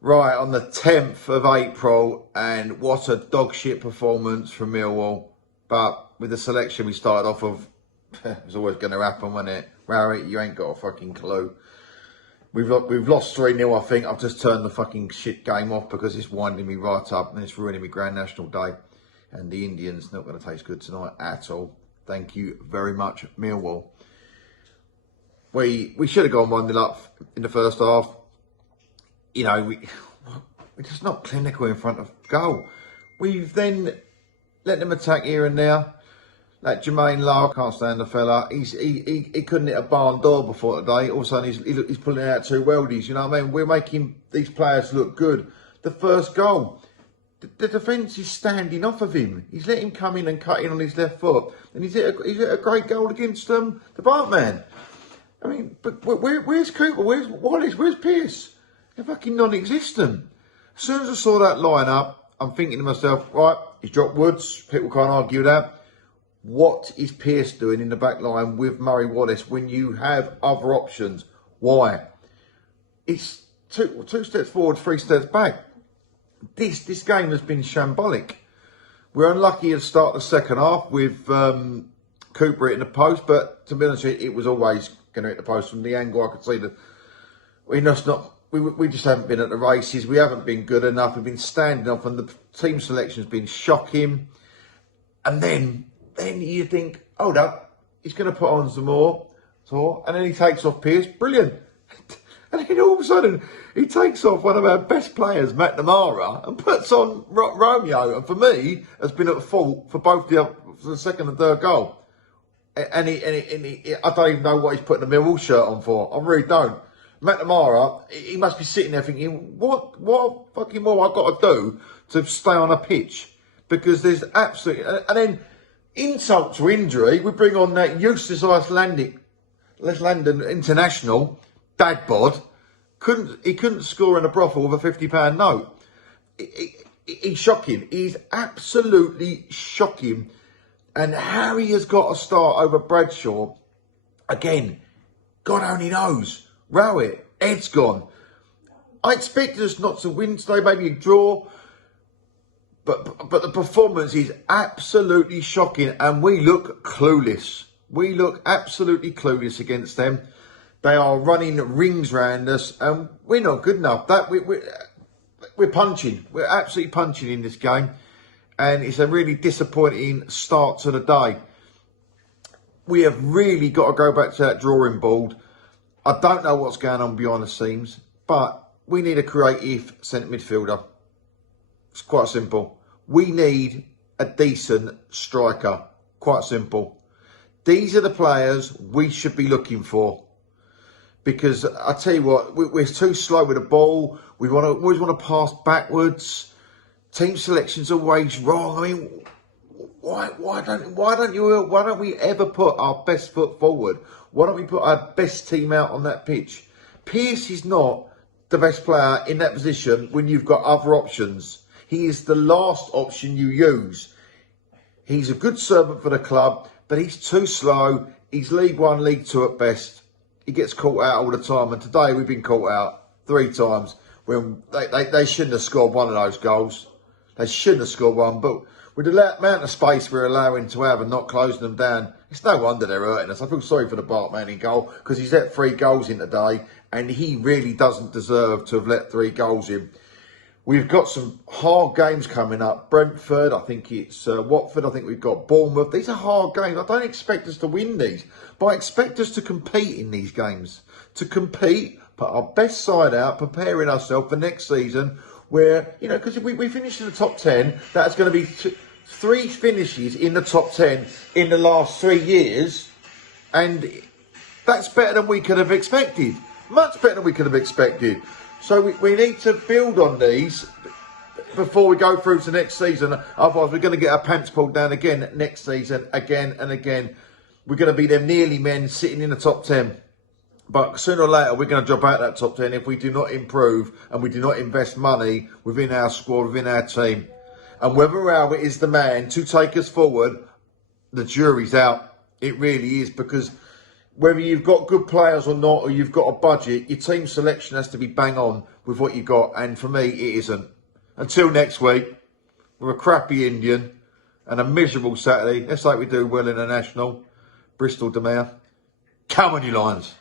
Right, on the 10th of April, and what a dog shit performance from Millwall. But with the selection we started off of, it was always going to happen, wasn't it? Rowie, you ain't got a fucking clue. We've lost 3-0, I think. I've just turned the fucking shit game off because it's winding me right up and it's ruining me Grand National Day. And the Indians not going to taste good tonight at all. Thank you very much, Millwall. We should have gone 1-0 up in the first half. You know, we're just not clinical in front of goal. We've then let them attack here and there. Like Jermaine Lowe, can't stand the fella. He couldn't hit a barn door before today. All of a sudden he's pulling out 2 worldies. You know what I mean? We're making these players look good. The first goal, the defence is standing off of him. He's let him come in and cut in on his left foot, and he's hit a great goal against the Bartman. I mean, but where's Cooper? Where's Wallace? Where's Pearce? They're fucking non-existent. As soon as I saw that lineup, I'm thinking to myself, right, he's dropped Woods. People can't argue that. What is Pearce doing in the back line with Murray Wallace when you have other options? Why? It's two steps forward, 3 steps back. This game has been shambolic. We're unlucky at the start of the second half with Cooper hitting the post, but to be honest with you, it was always going to hit the post from the angle. I could see that we just haven't been at the races. We haven't been good enough. We've been standing off, and the team selection has been shocking. And then you think, hold up, he's going to put on some more, and then he takes off Pearce. Brilliant. And then all of a sudden, he takes off one of our best players, McNamara, and puts on Romeo. And for me, has been at fault for both for the second and third goal. And I don't even know what he's putting the Millwall shirt on for. I really don't. McNamara, he must be sitting there thinking, what fucking more I've got to do to stay on a pitch? Because there's absolutely... And then, insult to injury, we bring on that useless Icelandic London international, Dagbod. He couldn't score in a brothel with a £50 note. He's shocking. He's absolutely shocking. And Harry has got to start over Bradshaw. Again, God only knows. Rowett, Ed's gone. I expected us not to win today, maybe a draw. But the performance is absolutely shocking, and we look clueless. We look absolutely clueless against them. They are running rings round us, and we're not good enough. We're punching. We're absolutely punching in this game, and it's a really disappointing start to the day. We have really got to go back to that drawing board. I don't know what's going on behind the scenes, but we need a creative centre midfielder. It's quite simple. We need a decent striker. Quite simple. These are the players we should be looking for. Because I tell you what, we're too slow with the ball. We always want to pass backwards. Team selection's always wrong. I mean, why don't we ever put our best foot forward? Why don't we put our best team out on that pitch? Pearce is not the best player in that position when you've got other options. He is the last option you use. He's a good servant for the club, but he's too slow. He's League 1, League 2 at best. He gets caught out all the time, and today we've been caught out 3 times when they shouldn't have scored one of those goals. They shouldn't have scored one, but with the amount of space we're allowing to have and not closing them down, it's no wonder they're hurting us. I feel sorry for the Bartman in goal because he's let 3 goals in today, and he really doesn't deserve to have let 3 goals in. We've got some hard games coming up. Brentford, I think it's Watford, I think we've got Bournemouth. These are hard games. I don't expect us to win these, but I expect us to compete in these games. To compete, put our best side out, preparing ourselves for next season where, you know, because if we finish in the top 10, that's going to be 3 finishes in the top 10 in the last 3 years. And that's better than we could have expected. Much better than we could have expected. So we need to build on these before we go through to next season. Otherwise, we're going to get our pants pulled down again next season, again and again. We're going to be them nearly men sitting in the top 10. But sooner or later, we're going to drop out of that top 10 if we do not improve and we do not invest money within our squad, within our team. And whether Rowett is the man to take us forward, the jury's out. It really is, because whether you've got good players or not, or you've got a budget, your team selection has to be bang on with what you got. And for me, it isn't. Until next week, with a crappy Indian and a miserable Saturday, let's hope we do well in the National. Bristol Demare. Come on, you Lions.